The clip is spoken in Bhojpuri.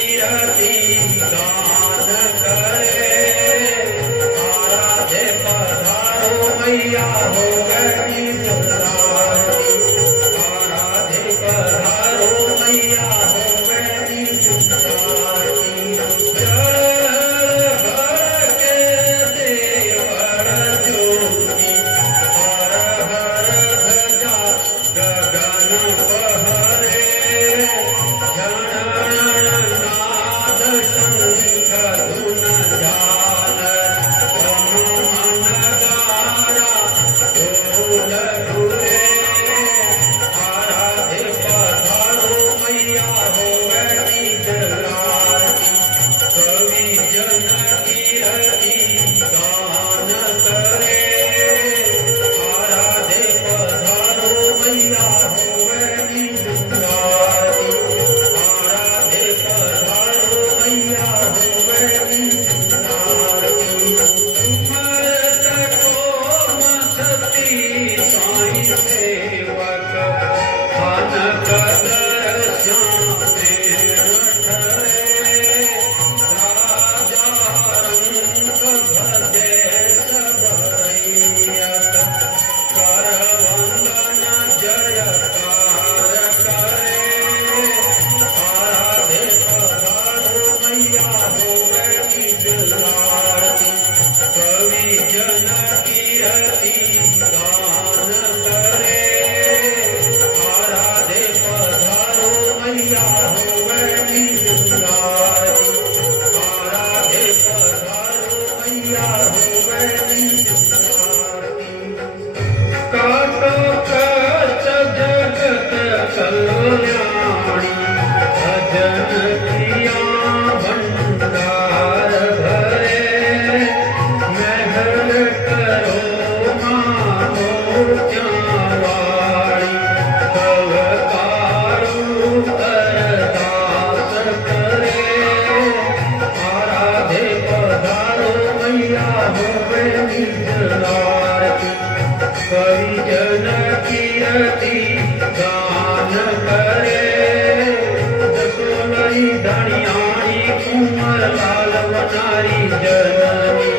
कीरति गान करे। आराधे पधारो मैया हो गई जुलाती। आराधे पधारो मैया हो गई जुलाती। जल भर के देवर ज्योति हर हर ध्वजा गगन पहरे। नाद शंख धुन झाल मन गारा ढोल ढुले। आराधे पधारो मैया हो गई जलाती। कवि जन कीरति गान करे। आराधे पधारो मैया हो गई जलाती। आराधे पधारो मैया हो गई जलाती। सुमरत को मस्ती साईं सेवक खानक दर्शन ठरे। राजा रंग भजे सब रैयत कर वंदन जयकार करे। आराधे पधारो मैया हो गई जलाती। कवि जन कीरति गान करे। आराधे पधारो मैया हो गई जलाती। आराधे पधारो मैया हो गई जलाती। काटो कच जगत कल्याणी भजन किया भंडार भरे। महर करो माँ मोत्यावाणी तव कारू अरदास करे। आराधे पधारो मैया हो गई जलाती। कवि जन कीरति गान करे। जसोलई धनियाणी कुंवर लाल वनारी जननी